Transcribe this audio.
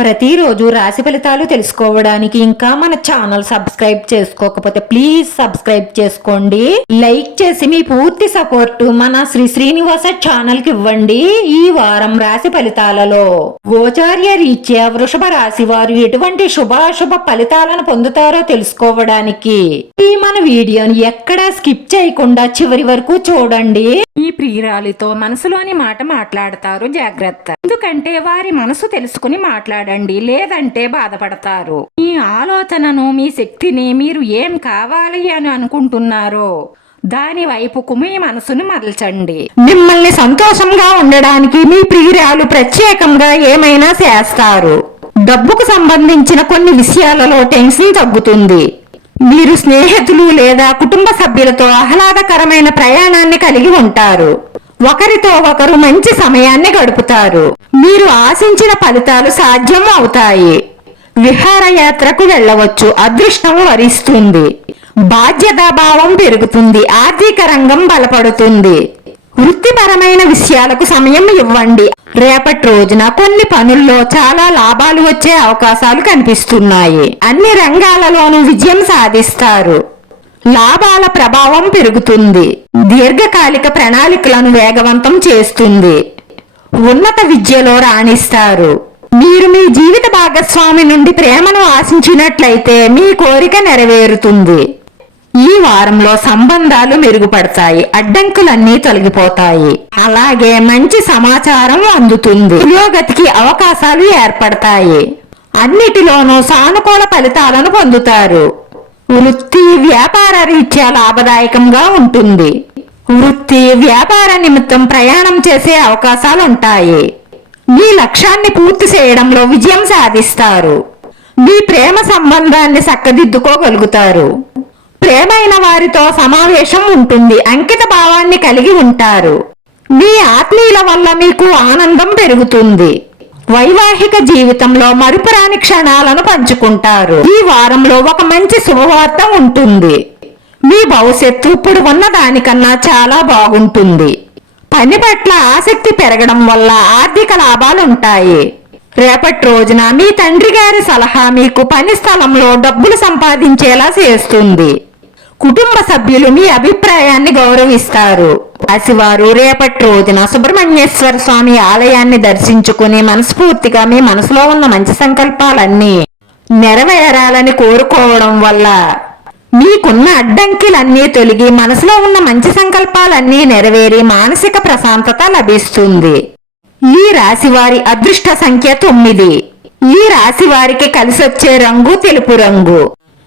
ప్రతిరోజు రాశి ఫలితాలు తెలుసుకోవడానికి ఇంకా మన ఛానల్ సబ్స్క్రైబ్ చేసుకోకపోతే ప్లీజ్ సబ్స్క్రైబ్ చేసుకోండి. లైక్ చేసి మీ పూర్తి సపోర్ట్ మన శ్రీ శ్రీనివాస ఛానల్కి ఇవ్వండి ఈ వారం రాశి ఫలితాలలో. గోచార్య రీత్యా వృషభ రాశి వారు ఎటువంటి శుభాశుభ ఫలితాలను పొందుతారో తెలుసుకోవడానికి ఈ మన వీడియోని ఎక్కడా స్కిప్ చేయకుండా చివరి వరకు చూడండి. ఈ ప్రియురాలితో మనసులోని మాట మాట్లాడతారు జాగ్రత్త. ఎందుకంటే వారి మనసు తెలుసుకుని మాట్లాడండి లేదంటే బాధపడతారు. మీ ఆలోచనను మీ శక్తిని మీరు ఏం కావాలి అని అనుకుంటున్నారో దాని వైపుకు మీ మనసును మరల్చండి మిమ్మల్ని సంతోషంగా ఉండడానికి మీ ప్రియురాలు ప్రత్యేకంగా ఏమైనా చేస్తారు. డబ్బుకు సంబంధించిన కొన్ని విషయాలలో టెన్షన్ తగ్గుతుంది. మీరు స్నేహితులు లేదా కుటుంబ సభ్యులతో ఆహ్లాదకరమైన ప్రయాణాన్ని కలిగి ఉంటారు. ఒకరితో ఒకరు మంచి సమయాన్ని గడుపుతారు. మీరు ఆశించిన ఫలితాలు సాధ్యం అవుతాయి విహారయాత్రకు వెళ్ళవచ్చు. అదృష్టం వరిస్తుంది. బాధ్యతాభావం పెరుగుతుంది. ఆర్థిక రంగం బలపడుతుంది. వృత్తిపరమైన విషయాలకు సమయం ఇవ్వండి. రేపటి రోజున కొన్ని పనుల్లో చాలా లాభాలు వచ్చే అవకాశాలు కనిపిస్తున్నాయి. అన్ని రంగాలలోనూ విజయం సాధిస్తారు. లాభాల ప్రభావం పెరుగుతుంది. దీర్ఘకాలిక ప్రణాళికలను వేగవంతం చేస్తుంది. ఉన్నత విద్యలో రాణిస్తారు. మీరు మీ జీవిత భాగస్వామి నుండి ప్రేమను ఆశించినట్లయితే మీ కోరిక నెరవేరుతుంది. ఈ వారంలో సంబంధాలు మెరుగుపడతాయి. అడ్డంకులన్నీ తొలగిపోతాయి. అలాగే మంచి సమాచారం అందుతుంది. పురోగతికి అవకాశాలు ఏర్పడతాయి. అన్నిటిలోనూ సానుకూల ఫలితాలను పొందుతారు. వృత్తి వ్యాపార రీత్యా లాభదాయకంగా ఉంటుంది. వృత్తి వ్యాపార నిమిత్తం ప్రయాణం చేసే అవకాశాలు ఉంటాయి మీ లక్ష్యాన్ని పూర్తి చేయడంలో విజయం సాధిస్తారు. మీ ప్రేమ సంబంధాన్ని చక్కదిద్దుకోగలుగుతారు. ప్రేమైన వారితో సమావేశం ఉంటుంది అంకిత భావాన్ని కలిగి ఉంటారు. మీ ఆత్మీయుల వల్ల మీకు ఆనందం పెరుగుతుంది. వైవాహిక జీవితంలో మరుపురాని క్షణాలను పంచుకుంటారు. ఈ వారంలో ఒక మంచి శుభవార్త ఉంటుంది. మీ భవిష్యత్తు ఇప్పుడు ఉన్న దానికన్నా చాలా బాగుంటుంది. పని పట్ల ఆసక్తి పెరగడం వల్ల ఆర్థిక లాభాలు ఉంటాయి. రేపటి రోజున మీ తండ్రి గారి సలహా మీకు పని స్థలంలో డబ్బులు సంపాదించేలా చేస్తుంది. కుటుంబ సభ్యులు మీ అభిప్రాయాన్ని గౌరవిస్తారు. రాశివారు రేపటి రోజున సుబ్రహ్మణ్యేశ్వర స్వామి ఆలయాన్ని దర్శించుకుని మనస్ఫూర్తిగా మీ మనసులో ఉన్న మంచి సంకల్పాలన్నీ నెరవేరాలని కోరుకోవడం వల్ల మీకున్న అడ్డంకిలన్నీ తొలగి మనసులో ఉన్న మంచి సంకల్పాలన్నీ నెరవేరి మానసిక ప్రశాంతత లభిస్తుంది. ఈ రాశి వారి అదృష్ట సంఖ్య తొమ్మిది. ఈ రాశి వారికి కలిసొచ్చే రంగు తెలుపు రంగు.